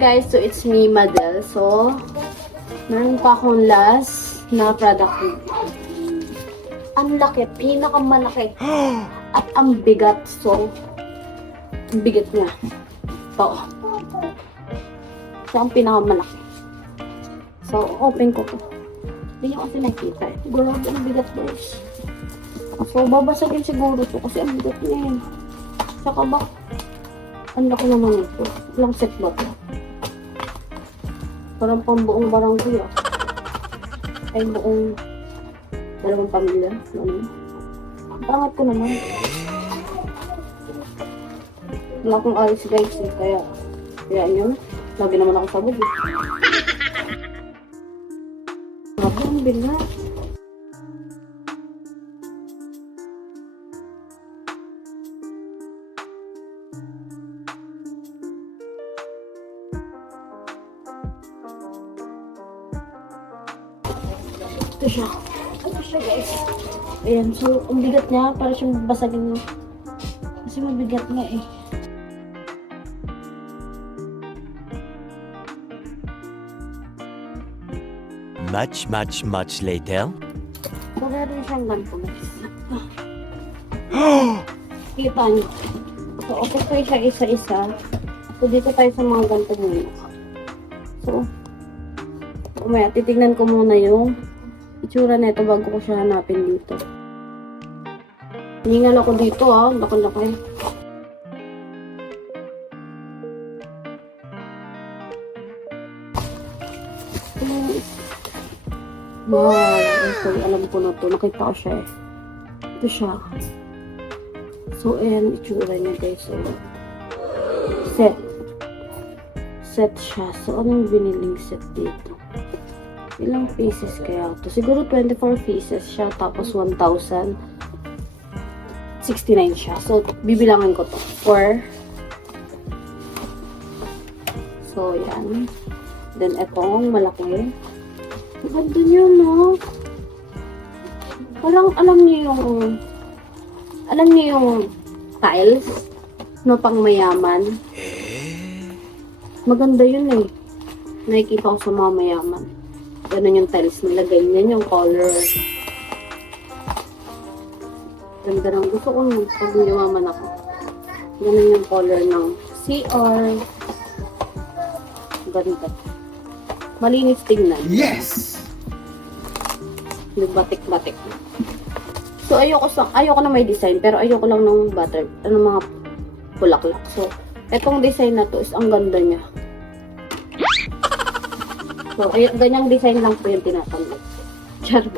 guys, so it's me, Madel. So, meron pa akong last na product review. Ang laki, pinakamalaki. At ang bigat. So, ang bigat niya. Ito. So, ang pinakamalaki. So, open ko to. Hindi nyo kasi nakita eh. Grabe ang bigat guys. So, babasagin siguro to kasi ang bigat niya eh. Saka ba? Ang laki naman ito. Ilang set ba ito? Parang pambuong barangay ah. Ay, buong dalawang pamilya. Ano? Pangat ko naman. Wala akong alis guys eh. Kaya yun. Lagi naman ako sabog eh. Grabe ang bigat. Ito siya. Ito siya guys. Ayan. So, ang bigat niya. Para siyang basagin mo. Kasi mabigat nga eh. Much later. So, meron siyang ganito guys. Kita niyo. So, open ko siya isa-isa. So, dito tayo sa mga ganito muna. So, umaya, titignan ko muna yung itsura nito bago ko siya hanapin dito. Hiningal ako dito ah. Laki-laki. Wow. So, alam ko na to. Nakita ko siya eh. Ito siya. So, ayan, itsura niya guys. So, set siya. So, anong biniling set dito? Ilang pieces kaya ito? Siguro 24 pieces siya. Tapos 1,069 siya. So, bibilangin ko to. 4. So, yan. Then, etong malaki. Ganda niyo, no? Parang alam niyo yung tiles no pang mayaman. Maganda yun eh. Nakikita ko sa mga mayaman. Ganun yung tiles nila. Ganyan yung color. Ganda ng gusto ko pag yumaman ako. Ganun yung color ng CR. Ganda. Malinis tingnan. Yes! Nagbatik-batik. So, ayoko na may design, pero ayoko lang ng mga bulaklak. So, etong design na to is ang ganda niya. So, ganyang design lang po yung tinatanggap. Charot.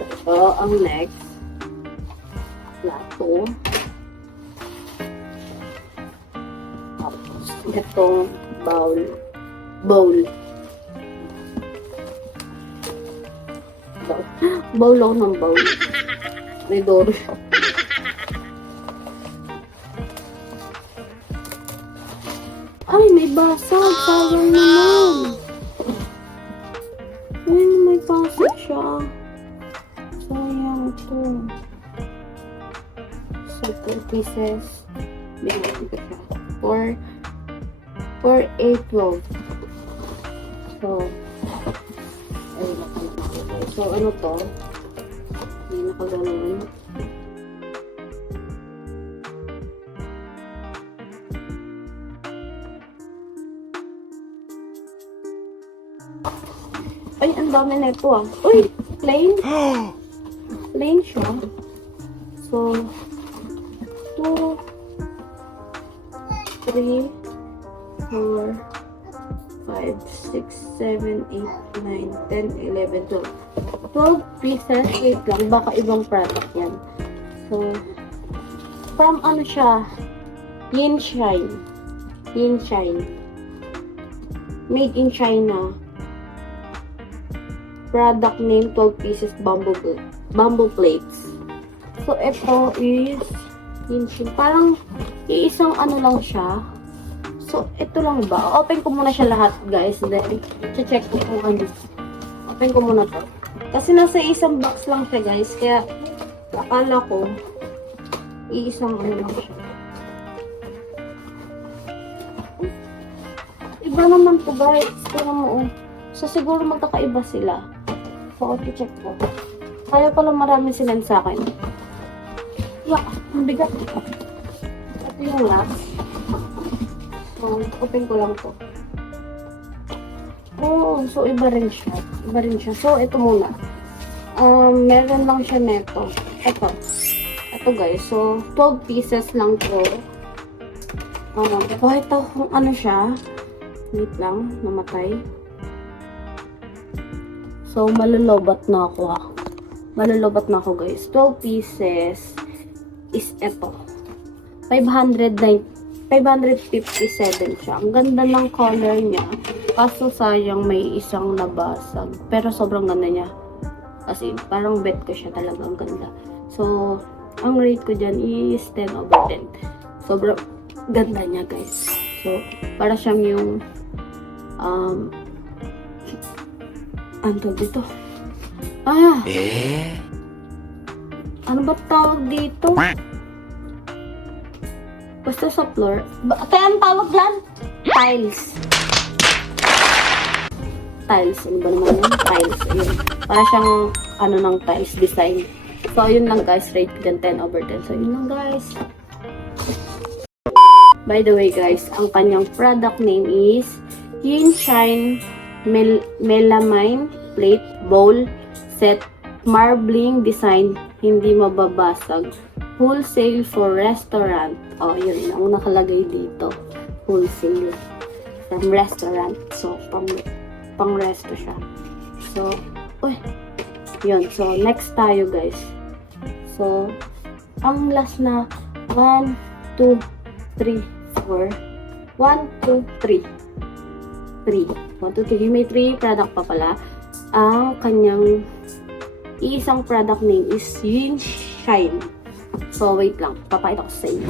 So, ito, ang next. Plato. Tapos, itong bowl. Bowl ako ng bowl. May door. Ay, may basag. Sayang naman. Ay, may basag siya. Sayang ito. So, 2 pieces. Bigyan ko siya. 4, 8, 12. So, ayun na pala. So, ano to? Hindi nakaganoon. Ay, ang dami na ito ah. Uy! Plain? Plain siya. So, 2, 3, 4, 5, 6, 7, 8, 9, 10, 11, 12. 12 pieces. Wait lang. Baka ibang product yan. So, from ano siya? Yin Shine. Made in China. Product name 12 pieces bamboo plates. So, ito is Yin Shine. Parang iisang ano lang siya. So, ito lang ba? Open ko muna siya lahat, guys. Then, check ko kung ano. Open ko muna to. Kasi nasa isang box lang siya, guys. Kaya, akala ko, iisang ano lang siya. Iba naman to guys. Tingnan mo oh. So siguro magkakaiba sila. So check ko. Kaya pala marami silang sa akin. Wow, ang bigat. Ito yung last. So, open ko lang to. Oh, so iba rin siya. Iba rin siya. So, ito muna. Meron lang siya neto. Ito. Ito guys. So, 12 pieces lang to. Kahit kung ano siya. Wait lang. Namatay. So, malulubat na ako ha. Malulubat na ako guys. 12 pieces is ito. 557 siya. Ang ganda ng color niya. Kaso sayang may isang nabasag. Pero sobrang ganda niya. Kasi parang bet ko siya talaga. Ang ganda. So, ang rate ko dyan is 10 over 10. Sobrang ganda niya guys. So, para siyang yung ano dito? Ano ba tawag dito? Basta sa floor. Kaya ang tawag lang? Tiles. Tiles. Ano ba naman yun? Tiles. Ayun. Para siyang ano ng tiles design. So, yun lang guys. Rate ko dyan 10 over 10. So, yun lang guys. By the way guys, ang kanyang product name is Yin Shine Melamine Plate Bowl Set Marbling Design. Hindi mababasag. Wholesale for restaurant. Oh, yun ang nakalagay dito. Wholesale. From restaurant. So, pang resto siya. So, yun. So, next tayo, guys. So, ang last na 1, 2, 3, 4. 1, 2, 3. 3. 1, 2, 3. May 3 product pa pala. Ang kanyang iisang product name is Yin Shine. So, wait lang. Papakita ko sa inyo.